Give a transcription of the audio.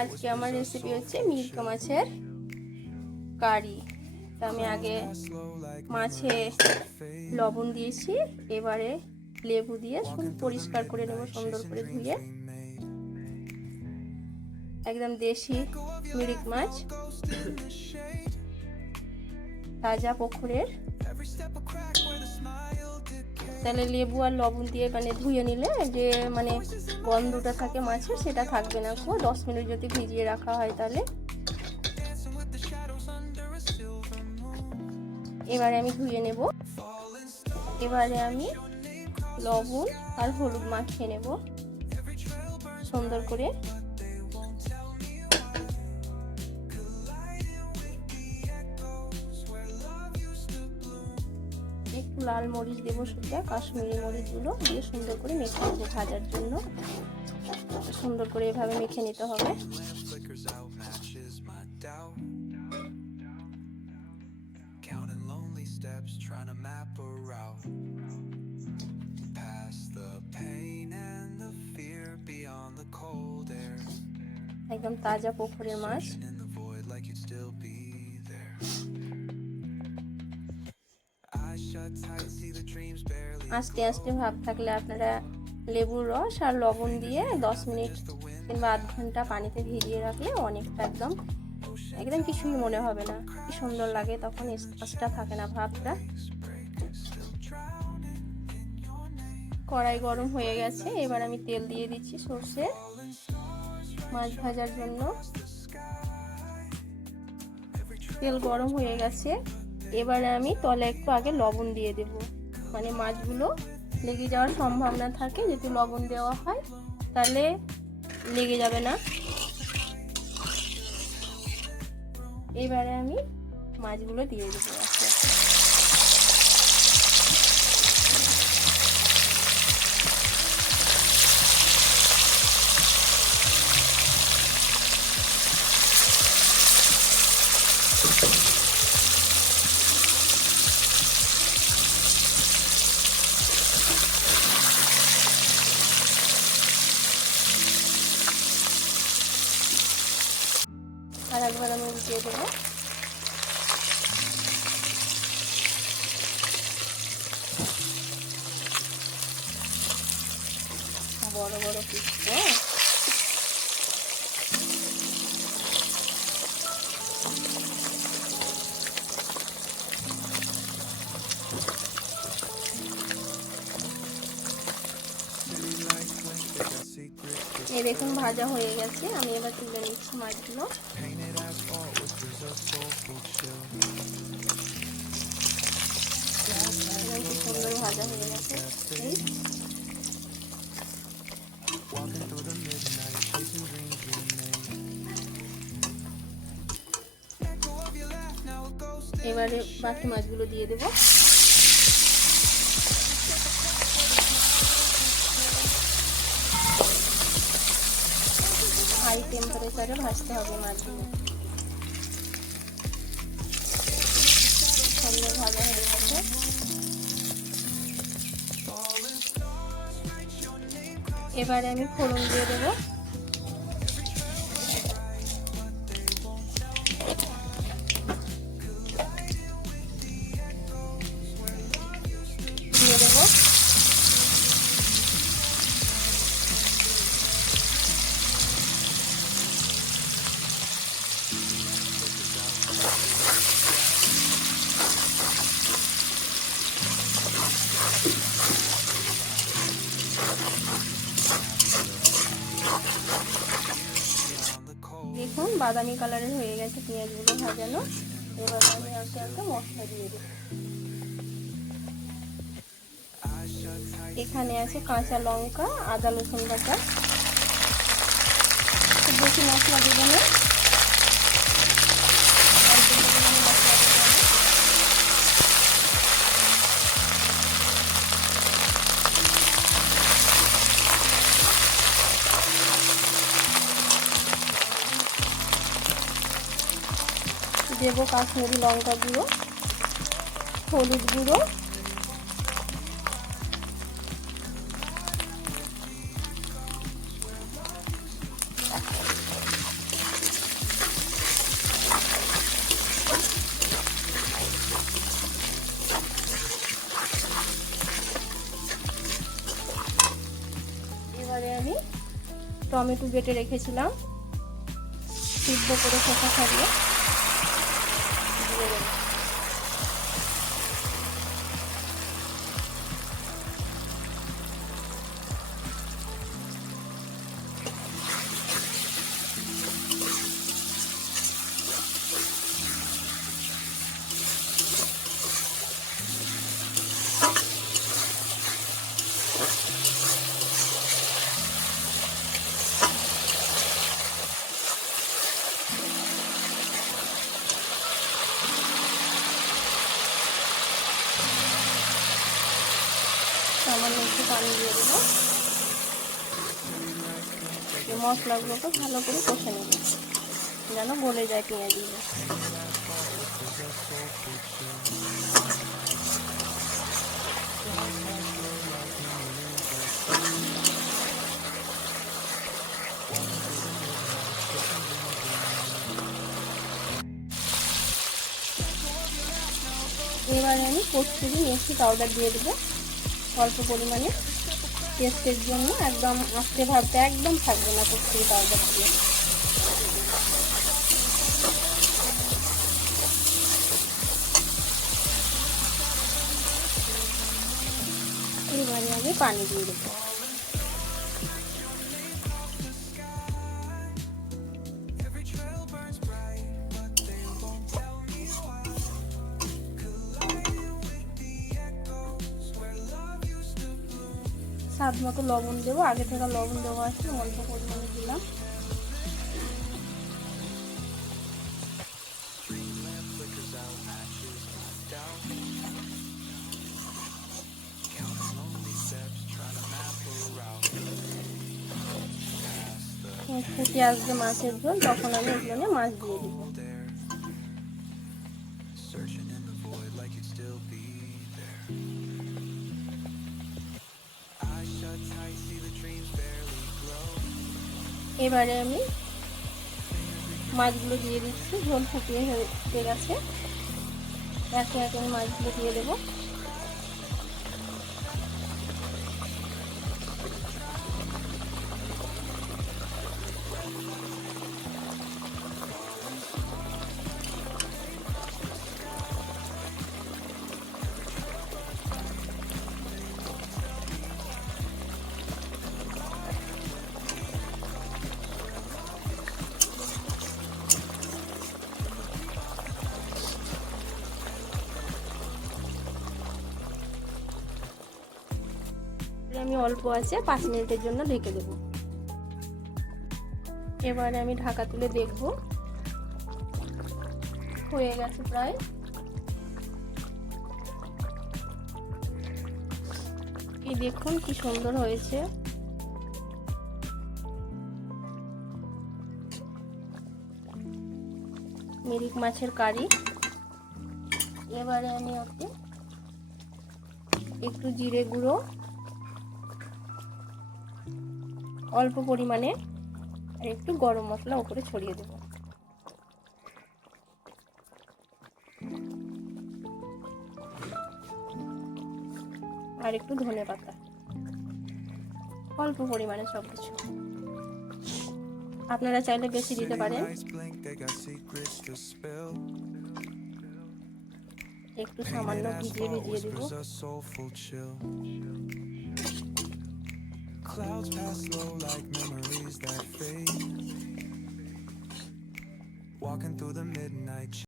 আজকে আমার রেসিপি হচ্ছে মিরকা মাছের কারি। তা আমি আগে মাছে লবণ দিয়েছি, এবারে লেবু দিয়ে পরিষ্কার করে নেব, সুন্দর করে ধুয়ে। একদম দেশি মিরিক মাছ, তাজা পুকুরের। তাহলে লেবু আর লবণ দিয়ে মানে ধুয়ে নিলে যে মানে গন্ধটা থাকে মাছের সেটা থাকবে না। 10 মিনিট যদি ভিজিয়ে রাখা হয় তাহলে। এবারে আমি ধুয়ে নেব। এবারে আমি লবণ আর হলুদ মাখিয়ে নেব সুন্দর করে। একটু লাল মরিচ দেবো, শুধু কাশ্মীরি মরিচগুলো দিয়ে সুন্দর করে মেখে নেবো ভাজার জন্য। সুন্দর করে এভাবে মেখে নিতে হবে। একদম তাজা পুকুরের মাছ। আস্তে আস্তে ভাব থাকলে আপনারা লেবুর রস আর লবণ দিয়ে 10 মিনিট কিংবা আধ ঘন্টা পানিতে ভিজিয়ে রাখলে অনেকটা একদম কিছুই মনে হবে না। কি সুন্দর লাগে তখন, স্টাসটা থাকে না ভাবটা। কড়াই গরম হয়ে গেছে, এবার আমি তেল দিয়ে দিচ্ছি সর্ষে মাছ ভাজার জন্য। তেল গরম হয়ে গেছে, এবারে আমি তলে একটু আগে লবণ দিয়ে দেব, মানে মাছগুলো লেগে যাওয়ার সম্ভাবনা থাকে। যদি লবণ দেওয়া হয় তাহলে লেগে যাবে না। এবারে আমি মাছগুলো দিয়ে দেবো আস্তে আস্তে। আর একবার আমি উল্টিয়ে দেবো। বড় বড় পিস। এই দেখুন ভাজা হয়ে গেছে, আমি এবার তুলে নিচ্ছি মাছগুলো। সুন্দর ভাজা হয়ে গেছে। এবারে বাকি মাছগুলো দিয়ে দেবো। হাই টেম্পারেচারে ভাজতে হবে মাছগুলো। সুন্দর ভাজা হয়ে গেছে। এবারে আমি ফোড়ন দিয়ে দেবো। দিয়ে দেবো দেখুন বাদামি কালারের হয়ে গেছে পেঁয়াজগুলো ভাজানো। এবার আমি আস্তে আস্তে মশলা দিয়ে দেব। এখানে আছে কাঁচা লঙ্কা, আদা রসুন বাটা। খুব বেশি মশলা দেবো না, দেবো কাশ্মীরি লঙ্কা গুঁড়ো, হলুদ গুঁড়ো, টমেটো কেটে রেখেছিলাম, সিদ্ধ করে খোসা ছাড়িয়ে দিয়ে দেবো। সামান্য একটু পানি দিয়ে দেবো। এই মশলাগুলোকে ভালো করে কষে নেব যেন গলে যায় পেঁয়াজগুলো। এবারে আমি কস্তুরি মেথি পাউডার দিয়ে দেবো অল্প পরিমাণে, টেস্টের জন্য। একদম আস্তে ভাবতে একদম থাকবে না কস্তুরি পাউডার দিয়ে। এবারে আমি পানি দিয়ে দেবো। স্বাদ মতো লবণ দেবো, আগে থেকে লবণ দেওয়া আছে, অল্প পরিমাণে দিলাম। ফুটে আসবে মাছের ঝোল, তখন আমি এগুলো মাছ দিয়ে দিব। এবারে আমি মাছগুলো দিয়ে দিচ্ছি, ঝোল ফুটিয়ে হয়ে গেছে। একে একে আমি মাছগুলো দিয়ে দেবো। আমি অল্প আছে 5 মিনিটের জন্য ঢেকে দেব। এবারে আমি ঢাকা তুলে দেখব, হয়ে গেছে প্রায়। এই দেখুন কি সুন্দর হয়েছে। মিরিক মাছের কারি। এবারে আমি ওতে একটু জিরে গুঁড়ো, অল্প পরিমাণে, আর একটু গরম মশলা উপরে ছড়িয়ে দেব। আর একটু ধনেপাতা, অল্প পরিমাণে সব কিছু। আপনারা চাইলে বেশি দিতে পারেন। একটু সামান্য ভিজিয়ে দেব। Clouds pass slow like memories that fade, walking through the midnight